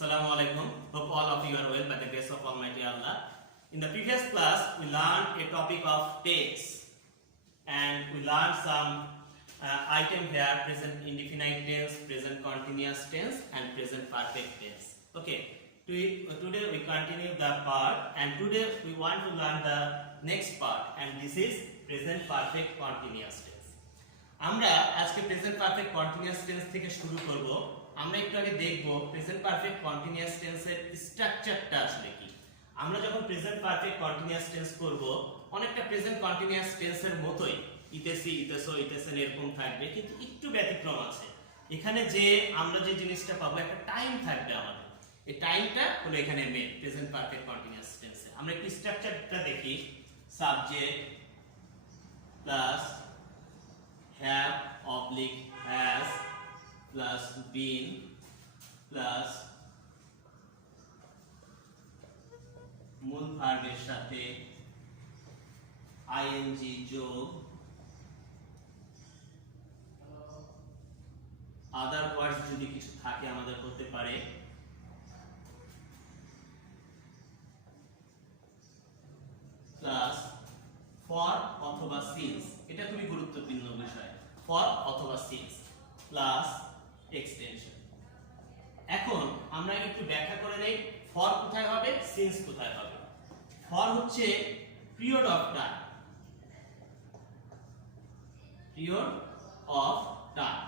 Assalamu alaikum. Hope all of you are well by the grace of Almighty Allah. In the previous class, we learned a topic of tense, and we learned some item here: present indefinite tense, present continuous tense, and present perfect tense. Okay. Today we continue the part, and today we want to learn the next part, and this is present perfect continuous tense. আমরা আজকে present perfect continuous tense থেকে শুরু করব। আমরা একটু আগে দেখব present perfect continuous টেন্সের স্ট্রাকচারটা আসলে কি। আমরা যখন প্রেজেন্ট পারফেক্ট কন্টিনিউয়াস টেন্স করব, অনেকটা প্রেজেন্ট কন্টিনিউয়াস টেন্সের মতোই ইতেছি, ইতেছো, ইতেছেন এরকম থাকবে, কিন্তু একটু ব্যতিক্রম আছে। এখানে যে আমরা যে জিনিসটা পাবো, একটা টাইম থাকবে আমাদের। এই টাইমটা হলো এখানে মেন প্রেজেন্ট পারফেক্ট কন্টিনিউয়াস টেন্সে। আমরা একটু স্ট্রাকচারটা দেখি। Subject plus have oblique has plus been plus মূল ভার্বের সাথে ing যোগ আদার ওয়ার্ডস যদি কিছু থাকে আমাদের হতে পারে প্লাস ফর অথবা সিন্স। এটা খুবই গুরুত্বপূর্ণ বিষয়, ফর অথবা সিন্স প্লাস এক্সটেনশন। এখন আমরা একটু ব্যাখ্যা করে নেই, ফর কোথায় হবে, সিন্স কোথায় হবে। ফর হচ্ছে period of time, period of time,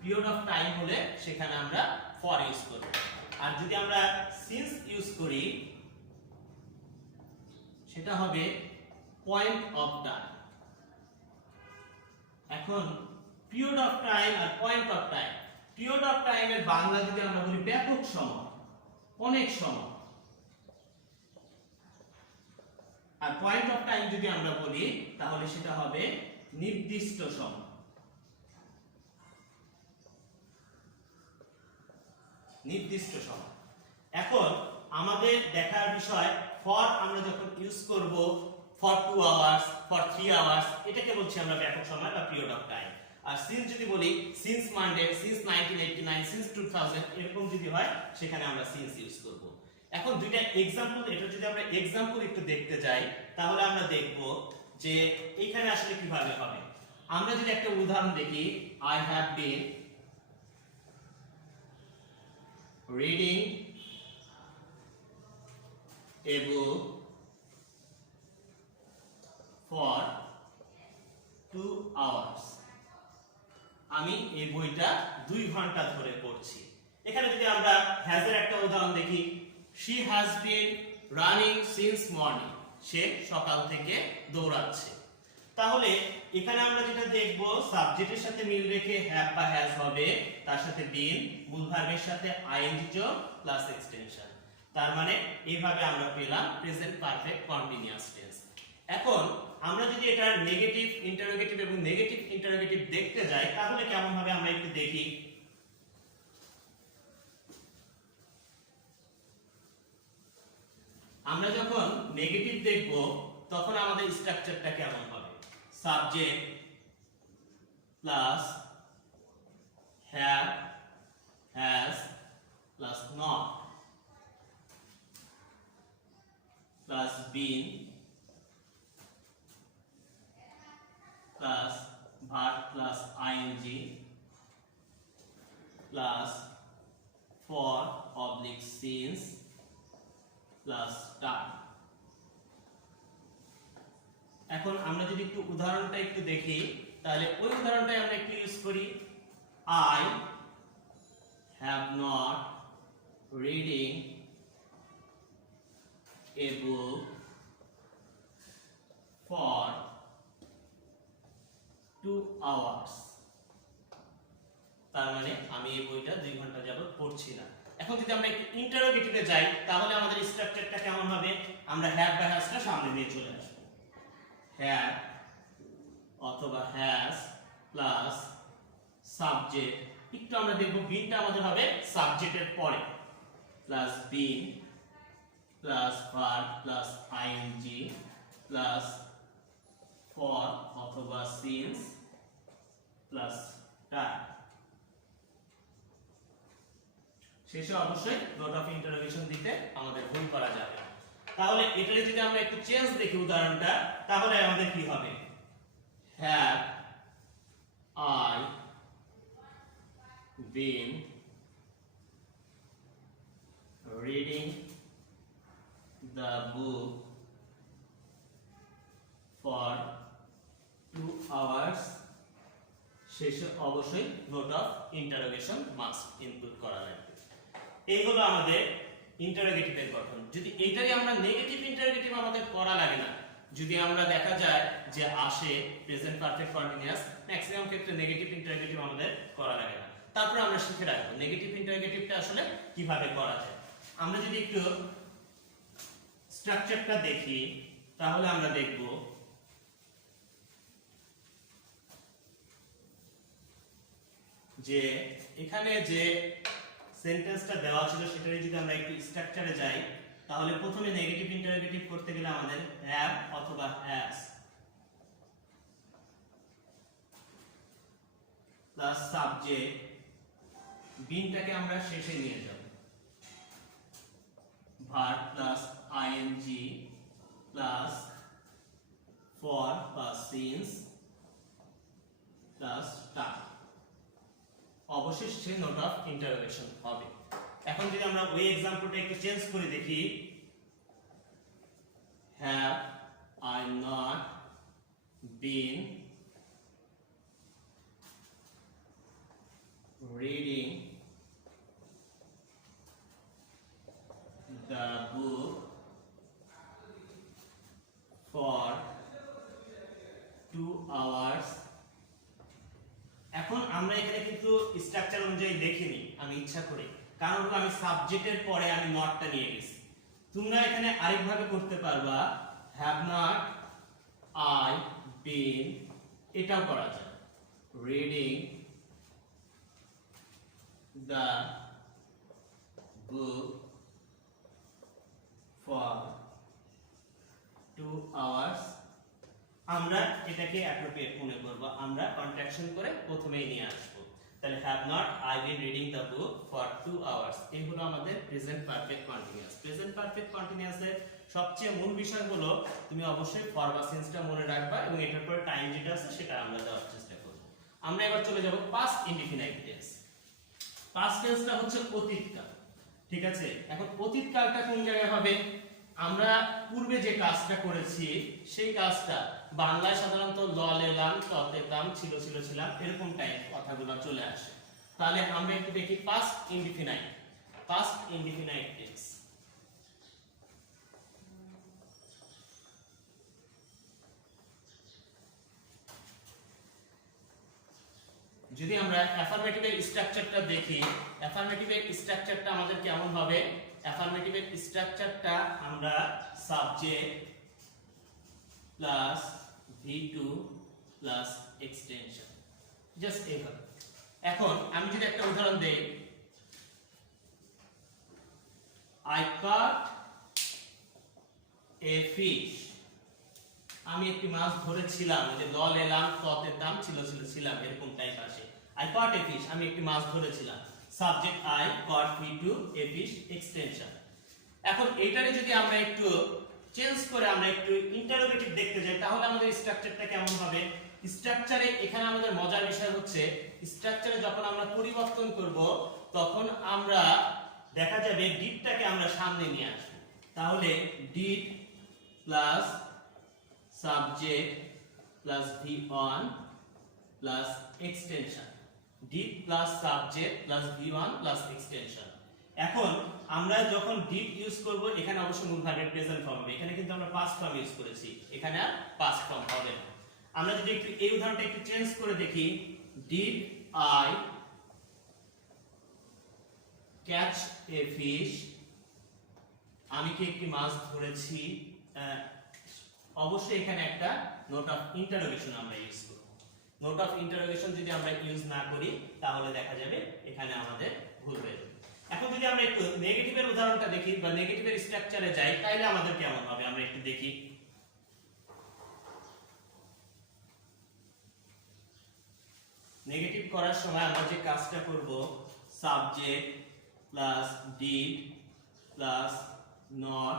period of time হলে সেখানে আমরা ফর ইউজ করব। আর যদি আমরা সিন্স ইউজ করি সেটা হবে পয়েন্ট অফ টাইম। এখন পিরিয়ড অফ টাইম আর point of time, period of টাইমের বাংলা যদি আমরা বলি ব্যাপক সময়, অনেক সময়। আর পয়েন্ট অফ টাইম যদি আমরা বলি তাহলে সেটা হবে নির্দিষ্ট সময়, নির্দিষ্ট সময়। এখন আমাদের দেখার বিষয়, ফর আমরা যখন ইউজ করব for 2 hours, for 3 hours, এটাকে বলছি আমরা ব্যাপক সময় বা পিরিয়ড অফ টাইম। আর সিন্স যদি বলি সিন্স মানডে, সিন্স 1989, সিন্স 2000, এরকম যদি হয় সেখানে আমরা সিন্স ইউজ করব। এখন দুইটা एग्जांपल, এটা যদি আমরা एग्जांपल একটু দেখতে যাই তাহলে আমরা দেখব যে এখানে আসলে কিভাবে হবে। আমরা যদি একটা উদাহরণ দেখি, I have been reading a book for 2 hours, আমি এই বইটা 2 ঘন্টা ধরে পড়ছি। এখানে যদি আমরা হ্যাজ এর একটা উদাহরণ দেখি, she has been running since morning, সে সকাল থেকে দৌড়াচ্ছে। তাহলে এখানে আমরা যেটা দেখব, সাবজেক্টের সাথে মিল রেখে হ্যাভ বা হ্যাজ হবে, তার সাথে বিন, মূল ভার্বের সাথে ing যোগ প্লাস এক্সটেনশন। তার মানে এইভাবে আমরা পেলাম প্রেজেন্ট পারফেক্ট কন্টিনিউয়াস টেন্স। এখন আমরা যদি এটা নেগেটিভ ইন্টারোগেটিভ এবং নেগেটিভ ইন্টারোগেটিভ দেখতে যাই তাহলে কেমন হবে আমরা একটু দেখি। আমরা যখন নেগেটিভ দেখব তখন আমাদের স্ট্রাকচারটা কেমন হবে, subject plus have has plus not plus been plus verb plus ing plus for oblique since plus time। এখন আমরা যদি একটু উদাহরণটা একটু দেখি তাহলে ওই উদাহরণটাই আমরা একটু ইউজ করি। I have not reading a book for 2 hours, তার মানে আমি এই বইটা 2 ঘন্টা যাবত পড়ছি না। এখন যদি আমরা একটু ইন্টারোগেটিভে যাই তাহলে আমাদের স্ট্রাকচারটা কেমন হবে, আমরা হ্যাভ বা হ্যাজটা সামনে নিয়ে চলে আসব। হ্যাভ অথবা হ্যাজ প্লাস সাবজেক্ট, একটু আমরা দেখব বিনটা আমাদের হবে সাবজেক্টের পরে, plus been plus verb plus ing plus for অথবা since প্লাস time। শেষে অবশ্যই নোট অফ ইন্টারোগেশন দিতে আমাদের ভুল করা যাবে না। তাহলে এটারে যদি আমরা একটু চেঞ্জ দেখি উদাহরণটা, তাহলে আমাদের কি হবে? Have I been reading the book for 2 hours, শেষে অবশ্যই note of interrogation must include করা লাগবে। এই হলো আমাদের ইন্টারোগেটিভের গঠন। যদি এইটারই আমরা নেগেটিভ ইন্টারোগেটিভ আমাদের করা লাগে না, যদি আমরা দেখা যায় যে আসে প্রেজেন্ট পারফেক্ট কন্টিনিউয়াস, ম্যাক্সিমাম ক্ষেত্রে নেগেটিভ ইন্টারোগেটিভ আমাদের করা লাগে না। তারপর আমরা শিখে রাখবো নেগেটিভ ইন্টারোগেটিভটা আসলে কিভাবে করা যায়। আমরা যদি একটু স্ট্রাকচারটা দেখি তাহলে আমরা দেখব যে এখানে যে সেন্টেন্সটা দেওয়া ছিল সেটারে যদি আমরা একটু স্ট্রাকচারে যাই, তাহলে প্রথমে নেগেটিভ ইন্টারোগেটিভ করতে গেলে আমাদের হ্যাভ অথবা হ্যাজ প্লাস সাবজেক্ট, বিনটাকে আমরা শেষে নিয়ে যাব, verb plus ING plus for plus since plus time, অবশেষে নোট অফ ইন্টারোগেশন হবে। এখন যদি আমরা ওই एग्जांपलটা একটু চেঞ্জ করে দেখি, have I not been reading the book for 2 hours। এখন আমরা এখানে কিন্তু স্ট্রাকচার অনুযায়ী দেখিনি, আমি ইচ্ছা করে, কারণ হলো আমি সাবজেক্টের পরে আমি নটটা নিয়ে গেছি। তোমরা এখানে আরেকভাবে করতে পারবা, হ্যাভ নট আই বিন, এটাও করা যায়, reading the book for 2 hours। আমরা এটাকে অ্যাপ্রোপ্রিয়েট মনে করব, আমরা কন্ট্রাকশন করে প্রথমেই নিয়ে আসব। তাহলে have not I been reading the book for 2 hours, এই হলো আমাদের present perfect continuous. Present perfect কন্টিনিউয়াসের সবচেয়ে মূল বিষয় হলো তুমি অবশ্যই ফরওয়ার্ড সেন্সটা মনে রাখবা এবং এটার পরে টাইম যেটা আছে সেটা আমরা দেওয়ার চেষ্টা করব। আমরা এবার চলে যাব পাস্ট ইনডিফিনাইট টেন্স। পাস্ট টেন্সটা হচ্ছে অতীতকাল, ঠিক আছে? এখন অতীতকালটা কোন জায়গায় হবে? আমরা পূর্বে যে কাজটা করেছি সেই কাজটা বাংলায় সাধারণত লেলাম, ততেলাম, ছিল ছিল ছিলাম, এরকম টাইপ কথাগুলো চলে আসে। তাহলে আমরা একটু দেখি past indefinite. Past indefinite tense, যদি আমরা অ্যাফার্মেটিভের স্ট্রাকচারটা দেখি, অ্যাফার্মেটিভের স্ট্রাকচারটা আমাদের কেমন হবে? অ্যাফার্মেটিভের স্ট্রাকচারটা আমরা subject plus V2 plus extension, just এইভাবে। এখন আমি যদি একটা উদাহরণ দেই, I caught a fish, আমি একটি মাছ ধরেছিলাম, যে লেলাম, ততের দাম, ছিল ছিল ছিলাম, এরকম টাইপ আসে। I caught a fish, আমি একটি মাছ ধরেছিলাম, subject I, caught V2, a fish, extension. এখন এইটারে যদি আমরা একটু চেঞ্জ করে আমরা একটু ইন্টারোগেটিভ দেখতে যাই, তাহলে আমাদের স্ট্রাকচারটা কেমন হবে? স্ট্রাকচারে এখানে আমাদের মজার বিষয় হচ্ছে, স্ট্রাকচারে যখন আমরা পরিবর্তন করব তখন আমরা দেখা যাবে ডিডটাকে আমরা সামনে নিয়ে আসব। তাহলে did plus subject plus V1 plus extension, did plus subject plus V1 plus extension. এখন আমরা যখন ডিড ইউজ করব এখানে অবশ্যই মূল ভার্বের প্রেজেন্ট ফর্ম হবে, এখানে কিন্তু আমরা পাস্ট ফর্ম ইউজ করেছি, এখানে আর পাস্ট ফর্ম হবে না। আমরা যদি একটু এই উদাহরণটা একটু চেঞ্জ করে দেখি, did I catch a fish, আমি কি একটি মাছ ধরেছি, অবশ্যই এখানে একটা নোট অফ ইন্টারোগেশন আমরা ইউজ করব। নোট অফ ইন্টারোগেশন যদি আমরা ইউজ না করি তাহলে দেখা যাবে এখানে আমাদের ভুল হয়ে যাবে। এখন যদি আমরা একটু নেগেটিভের উদাহরণটা দেখি বা নেগেটিভের স্ট্রাকচারে যাই, তাহলে আমাদের কেমন হবে আমরা একটু দেখি। নেগেটিভ করার সময় আমরা যে কাজটা করব, subject plus did plus not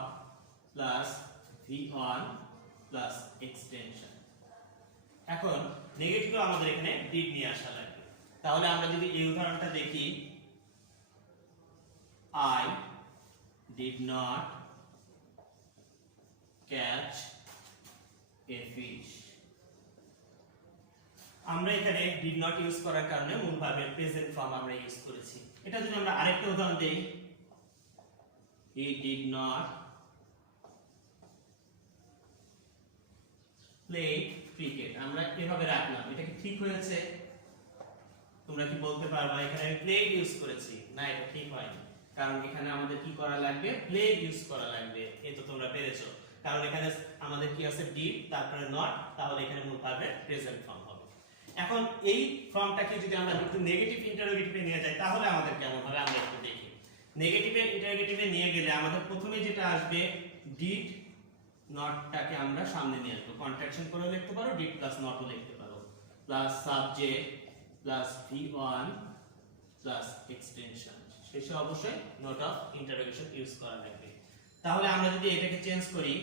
plus v1 plus extension. এখন নেগেটিভ আমাদের এখানে ডিড নিয়ে আসা লাগবে। তাহলে আমরা যদি এই উদাহরণটা দেখি, I did not catch a fish। আমরা এখানে did not ইউজ করার কারণে মূল ভার্বের প্রেজেন্ট ফর্ম আমরা ইউজ করেছি। এটা যদি আমরা আরেকটা উদাহরণ দেই, he did not play cricket। আমরা এভাবে রাখলাম, এটা কি ঠিক হয়েছে? তোমরা কি বলতে পারবা এখানে আমি প্লেড ইউজ করেছি? না, এটা ঠিক হয়নি, কারণ এখানে আমাদের কি করা লাগবে? প্লেড ইউজ করা লাগবে। এই তো তোমরা পেরেছো, কারণ এখানে আমাদের কি আছে? ডিড তারপরে নট, তাহলে এখানে মূল ভার্বের প্রেজেন্ট ফর্ম হবে। এখন এই ফর্মটাকে যদি আমরা একটু নেগেটিভ ইন্টারোগেটিভে নিয়ে যাই তাহলে আমাদের কেমন হবে আমরা একটু দেখি। নেগেটিভে ইন্টারোগেটিভে নিয়ে গেলে আমাদের প্রথমে যেটা আসবে ডিড নটটাকে আমরা সামনে নিয়ে আসবো, কন্ট্রাকশন করে লিখতে পারো, ডিড প্লাস নটও লিখতে পারো, plus subject plus v1 plus extension, শেষে অবশ্যই নোট অফ ইন্টারোগেশন ইউজ করা লাগবে। তাহলে আমরা যদি এটাকে চেঞ্জ করি,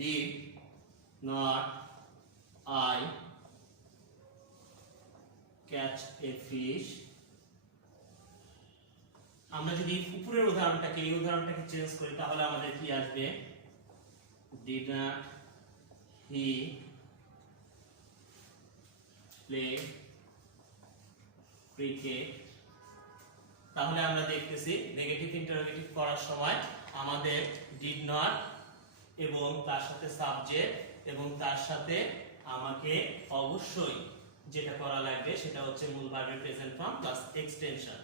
did not I catch a fish। আমরা যদি উপরের উদাহরণটাকে এই উদাহরণটাকে চেঞ্জ করি তাহলে আমাদের কি আসবে? did not he play cricket। তাহলে আমরা দেখতেছি নেগেটিভ ইন্টারোগেটিভ করার সময় আমাদের ডিড নট এবং তার সাথে সাবজেক্ট এবং তার সাথে আমাকে অবশ্যই যেটা করা লাগবে সেটা হচ্ছে মূল ভার্বের প্রেজেন্ট ফর্ম প্লাস এক্সটেনশন।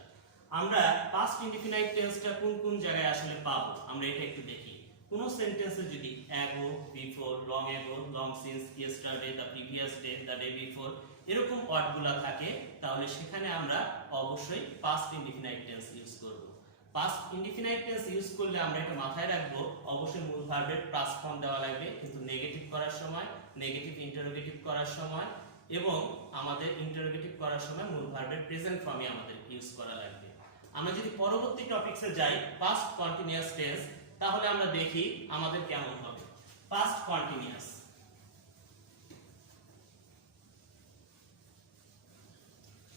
আমরা পাস্ট ইনডিফিনাইট টেন্সটা কোন কোন জায়গায় আসলে পাবো আমরা এটা একটু দেখি। কোন সেন্টেন্সে যদি ago, before, long ago, long since, yesterday, the previous day, the day before এরকম ওয়ার্ডগুলো থাকে তাহলে সেখানে আমরা অবশ্যই পাস্ট ইনডিফিনাইট টেন্স ইউজ করব। পাস্ট ইনডিফিনাইট টেন্স ইউজ করলে আমরা এটা মাথায় রাখবো অবশ্যই মূল ভার্বের পাস্ট ফর্ম দেওয়া লাগবে, কিন্তু নেগেটিভ করার সময়, নেগেটিভ ইন্টারোগেটিভ করার সময় এবং আমাদের ইন্টারোগেটিভ করার সময় মূল ভার্বের প্রেজেন্ট ফর্মই আমাদের ইউজ করা লাগবে। আমরা যদি পরবর্তী টপিকসে যাই, পাস্ট কন্টিনিউয়াস টেন্স, তাহলে আমরা দেখি আমাদের কেমন হবে। পাস্ট কন্টিনিউয়াস,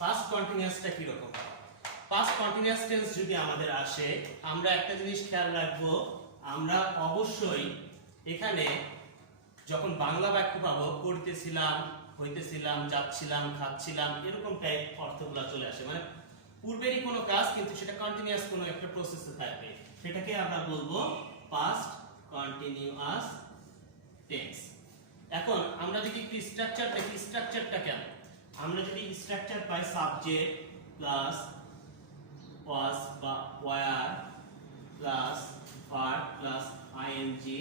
পাস্ট কন্টিনিউয়াসটা কি রকম? পাস্ট কন্টিনিউয়াস টেন্স যদি আমাদের আসে আমরা একটা জিনিস খেয়াল রাখবো, আমরা অবশ্যই এখানে যখন বাংলা বাক্য পাবো করতেছিলাম, হইতেছিলাম, যাচ্ছিলাম, খাচ্ছিলাম এরকম টাইপ অর্থগুলো চলে আসে, মানে পূর্বেরই কোনো কাজ কিন্তু সেটা কন্টিনিউয়াস কোনো একটা প্রসেসে থাকবে, সেটাকে আমরা বলবো পাস্ট কন্টিনিউয়াস টেন্স। এখন আমরা যদি একটু স্ট্রাকচার দেখি, স্ট্রাকচারটা কেমন? আমরা যদি স্ট্রাকচার পাই সাবজেক্ট প্লাস ওয়াজ বা were plus verb plus ING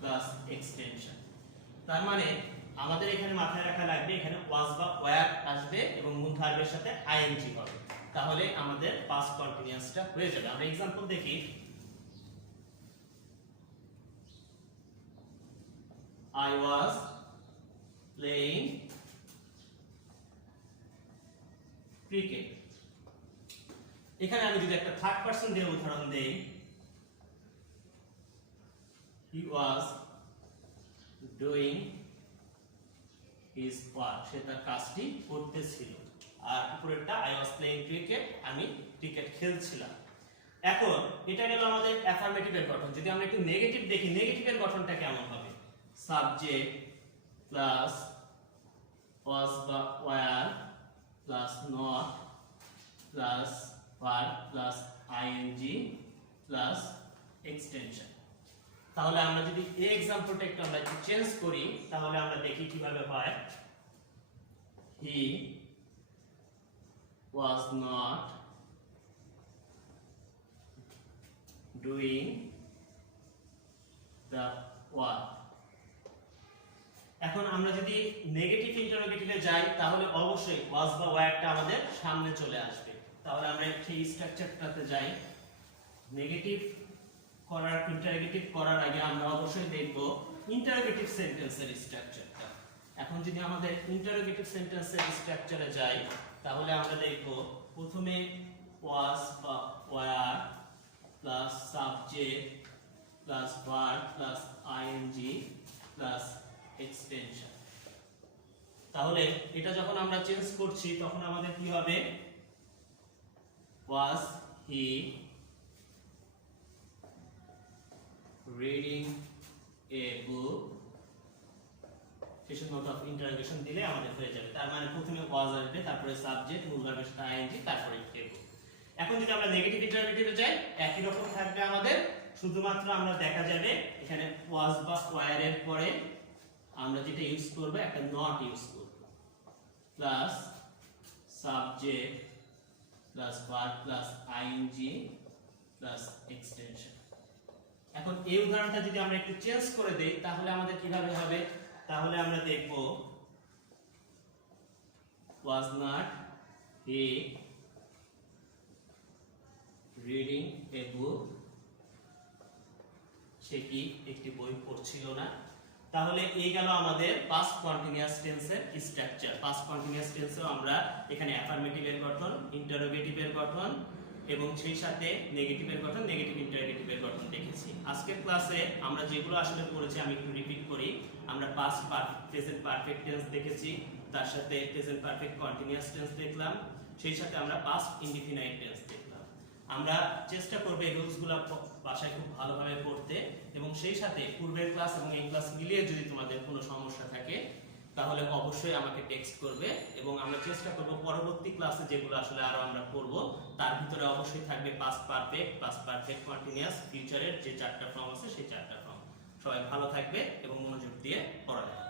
plus extension, তার মানে আমাদের এখানে মাথায় রাখা লাগবে এখানে ওয়াজ বা ওয়্যার আসবে এবং মূল ভার্বের সাথে আইএনজি হবে, তাহলে আমাদের পাস্ট কন্টিনিউয়াসটা হয়ে যাবে। আমরা एग्जांपल দেখি, I was playing cricket। এখানে আমি যদি একটা থার্ড পারসন দিয়ে উদাহরণ দেই, he was doing his work, সে তার কাজটি করতেছিল, আর উপরেরটা I was playing cricket, আমি ক্রিকেট খেলছিলাম। এখন এটা গেল আমাদের অ্যাফার্মেটিভের গঠন। যদি আমরা একটু নেগেটিভ দেখি, নেগেটিভের গঠনটা কেমন হবে? সাবজেক্ট প্লাস was বা were plus not plus verb plus ing plus extension. তাহলে আমরা যদি এই एग्जांपलটা একটু আমরা একটু চেঞ্জ করি তাহলে আমরা দেখি কিভাবে হয়। he was not doing the work। এখন আমরা যদি নেগেটিভ ইন্টারোগেটিভে যাই তাহলে অবশ্যই was বা were-টা আমাদের সামনে চলে আসবে। তাহলে আমরা এই স্ট্রাকচারটাতে যাই। নেগেটিভ করার ইন্টারোগেটিভ করার আগে আমরা অবশ্যই দেখব ইন্টারোগেটিভ সেন্টেন্সের স্ট্রাকচারটা। এখন যদি আমাদের ইন্টারোগেটিভ সেন্টেন্সের স্ট্রাকচারে যাই তাহলে আমরা দেখব প্রথমে was বা were plus subject plus verb plus ing plus extension. তাহলে এটা যখন আমরা চেঞ্জ করছি তখন আমাদের কি হবে, was he reading a book, শেষের মতো ইন্টারোগেশন দিলে আমাদের হয়ে যাবে। তার মানে প্রথমে was আসবে, তারপরে সাবজেক্ট, মূল ভার্বের সাথে ing, তারপরে a book। এখন যদি আমরা নেগেটিভ ইন্টারোগেটিভে যাই একই রকম থাকবে আমাদের, শুধুমাত্র আমরা দেখা যাবে এখানে was বা were এর পরে আমরা যেটা ইউজ করব একটা নট ইউজ করব, plus subject plus verb plus ing plus extension. এখন এই উদাহরণটা যদি আমরা একটু চেঞ্জ করে দেই তাহলে আমাদের কিভাবে হবে, তাহলে আমরা দেখব was not he reading a book, সে কি একটি বই পড়ছিল না। তাহলে এই গেল আমাদের পাস্ট কন্টিনিউয়াস টেন্সের স্ট্রাকচার। পাস্ট কন্টিনিউয়াস টেন্সেও আমরা এখানে অ্যাফার্মেটিভের গঠন, ইন্টারোগেটিভের গঠন এবং সেই সাথে নেগেটিভের গঠন, নেগেটিভ ইন্টারোগেটিভের গঠন দেখেছি। আজকের ক্লাসে আমরা যেগুলো আসলে পড়েছি আমি একটু রিপিট করি। আমরা পাস্ট প্রেজেন্ট পারফেক্ট টেন্স দেখেছি, তার সাথে প্রেজেন্ট পারফেক্ট কন্টিনিউয়াস টেন্স দেখলাম, সেই সাথে আমরা পাস্ট ইনডিফিনাইট টেন্স দেখলাম। আমরা চেষ্টা করব এই রুলসগুলো বাসায় খুব ভালোভাবে পড়তে, এবং সেই সাথে পূর্বের ক্লাস এবং এই ক্লাস মিলিয়ে যদি তোমাদের কোনো সমস্যা থাকে তাহলে অবশ্যই আমাকে টেক্সট করবে, এবং আমরা চেষ্টা করব পরবর্তী ক্লাসে যেগুলো আসলে আরো আমরা পড়ব তার ভিতরে অবশ্যই থাকবে পাস্ট পারফেক্ট কন্টিনিউয়াস, ফিউচারের যে চারটা ফর্ম আছে সেই চারটা ফর্ম। সবাই ভালো থাকবে এবং মনোযোগ দিয়ে পড়ালেখা